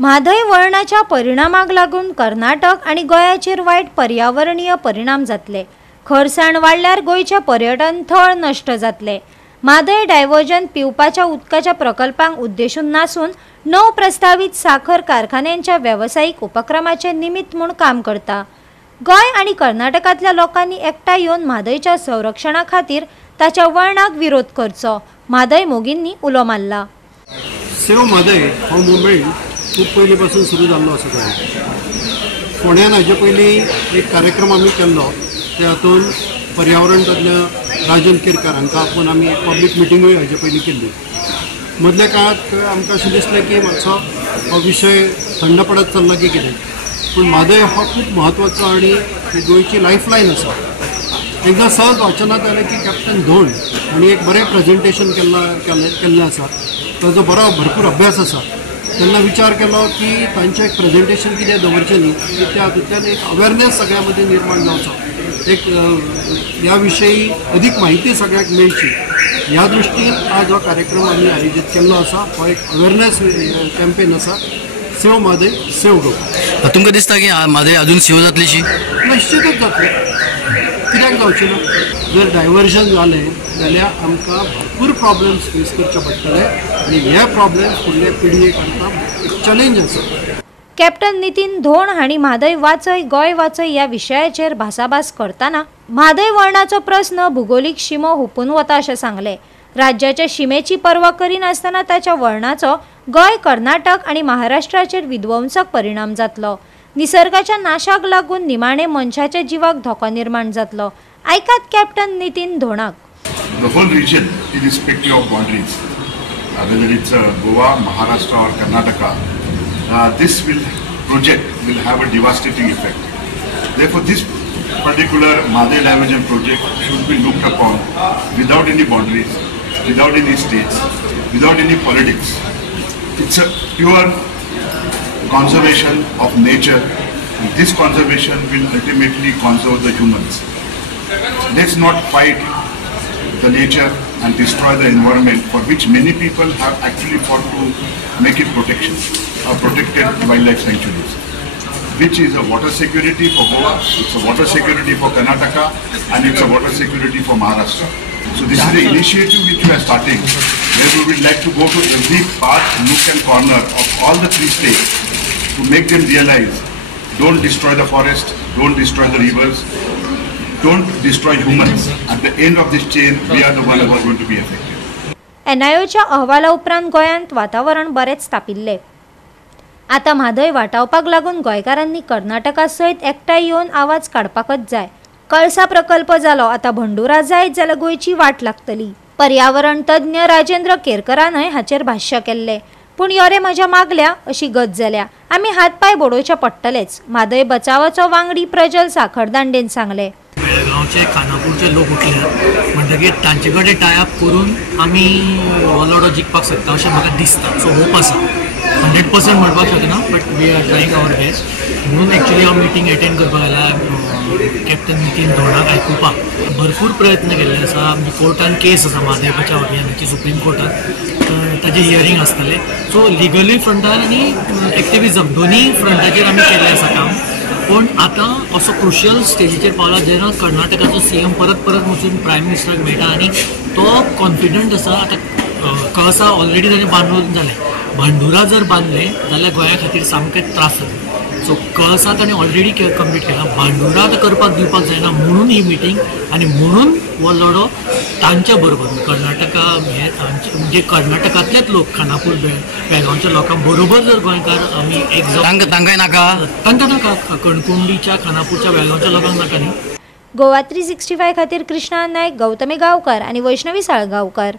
म्हादय वळणाच्या परिणामाक लागून कर्नाटक आणि गोंयाचेर वायट पर्यावरणीय परिणाम जातले। खरसाण वाडल्यार गोंयचे पर्यटन थळ नष्ट जातले। म्हादय डायव्हर्जन पिवपाच्या उदकाच्या प्रकल्पांक उद्देशून नासून 9 प्रस्तावित साखर कारखान्यांच्या व्यावसायिक उपक्रमाचे निमित्त म्हूण काम करता। गोंय आणि कर्नाटकातल्या लोकांनी एकठांय येवन म्हादयच्या संरक्षणा खातीर ताच्या वळणाक विरोध करचो, म्हादय मोगींनी उलो मारला। सेव म्हादय हो मुंबई खूप पयलींपासून सुरू जाल्लो आसा गोंयांत। फोंड्यान हाजे पयलीं एक कार्यक्रम आमी केल्लो, ते हातूंत पर्यावरण तज्ञ राजन केरकार हांकां आपोवन आमी एक पब्लीक मिटिंगूय हाजे पयलीं केल्ली। मदल्या काळात आमकां अशें दिसलें की मातसो हो विशय थंड पडत चल्ला की कितें, पूण म्हादय हो खूब म्हत्वाचो आनी गोंयची लायफलायन आसा। एकदां सहज वाचनात आलें की कॅप्टन धोंड हांणी एक बरें प्रेजेंटेशन केल्लें आसा, ताजो बरो भरपूर अभ्यास आसा। तेन्ना विचार केलो की तांचें एक प्रेजेंटेशन कितें दवरचें न्ही, की त्या हातूंतल्यान एक अवेरनेस सगळ्या मदीं निर्माण जावचो, एक ह्या विशयी अदीक म्हायती सगळ्यांक मेळची, ह्या दृश्टीन आज हो कार्यक्रम आमी आयोजीत केल्लो आसा। हो एक अवेरनेस कॅम्पेन आसा, सेव म्हादय सेव गोवा। तुमकां दिसता की म्हादय अजून सेव जातलीशी? निश्चितूच जातली, कित्याक जावची ना? जर डायव्हर्जन जालें जाल्यार आमकां भरपूर प्रॉब्लेम्स फेस करचे पडटले आनी हे प्रॉब्लेम्स फुडले पिळगेक आमकां एक चॅलेंज आसा। कॅप्टन नितीन धोंड हांणी म्हादय वाचय गोंय वाचय ह्या विशयाचेर भासाभास करतना म्हादय वळणाचो प्रस्न भूगोलीक शिमो हुपून वता अशें सांगलें। राज्याच्या शिमेची पर्वा करिनासतना ताच्या वळणाचो गोंय, कर्नाटक आणि महाराष्ट्राचेर विध्वंसक परिणाम जातलो। निसर्गाच्या नाशाक लागून निमाणे मनशाच्या जिवाक धोको निर्माण जातलो। ऐकात कॅप्टन नितीन धोंडाक। The whole region, irrespective of boundaries, whether it's Goa, Maharashtra or Karnataka, this project will have a devastating effect. Therefore, this particular Mhadei diversion project should be looked upon without any boundaries, without any states, without any politics. It's a pure conservation of nature. This conservation will ultimately conserve the humans. Let's not fight the nature and destroy the environment, for which many people have actually fought to make it protected wildlife sanctuaries, which is a water security for Goa, it's a water security for Karnataka, and it's a water security for Maharashtra. So this is the initiative which we are starting, where we would like to go to every part, nook and corner of all the 3 states to make them realize, don't destroy the forest, don't destroy the rivers, don't destroy humans. At the end of this chain, we are the ones who are going to be affected. NIOच्या अहवाला उपरांत गोंयांत वातावरण बरेच तापिल्ले। आता म्हादय वाटावपाक लागून गोंयकारांनी कर्नाटका सयत एकठांय येवन आवाज काडपाकच जाय। कळसा प्रकल्प जालो, आता भंडुरा जायत जाल्यार गोंयची वाट लागतली। पर्यावरण तज्ञ राजेंद्र केरकरानय हाचेर भाष्य केल्ले, पूण योरे म्हज्या मागल्या अशी गत जाल्या, आमी हातपाय बोडोवचे पडटलेच, म्हादय बचावाचो वांगडी प्रजल साखरदांडेन सांगले। बेळगांवचे खानापूरचे लोक उठले म्हणटकीर तांचे कडेन टायअप करून आमी हो लढो जिखपाक शकता अशें म्हाका दिसता। सो होप आसा, 100% म्हणपाक शकना, but we are trying our best. म्हणून एक्चुअली हांव मिटींग अटेंड करपाक आयला कॅप्टन नितीन धोंडाक आयकुपाक। भरपूर प्रयत्न केल्ले आसा, आमची कोर्टान केस आसा म्हादय बचाव अभियानाची सुप्रीम कोर्टात, ताजें हियरींग आसतलें। सो लिगली फ्रंटार आनी एक्टिविजम दोनी फ्रंटाचेर आमी केल्लें आसा काम। पण आता असो क्रुशियल स्टेजीचेर पावला जेन्ना कर्नाटकाचो CM परत वचून प्रायम मिनिस्टराक मेळटा आनी तो कॉन्फिडंट आसा। आता कळसा ऑलरेडी ताणें बांदून जालें, भंडुरा जर बांदलें जाल्यार गोंया खातीर सामकें त्रास जाता। सो कळसा ताणें ऑलरेडी कंप्लीट केला, भांडुरा आतां करपाक दिवपाक जायना म्हणून ही मिटींग आनी म्हणून हो लढो तांच्या बरोबर कर्नाटका हे म्हणजे कर्नाटकांतलेच लोक खानापूर बेळगांवच्या लोकां बरोबर जर गोंयकार आमी एक तांकां नाका कणकुंडीच्या खानापूरच्या बेळगांवच्या लोकांक नाका न्ही। गोवा 365 खातीर कृष्णा नायक, गौतमी गांवकार आनी वैष्णवी साळगांवकार।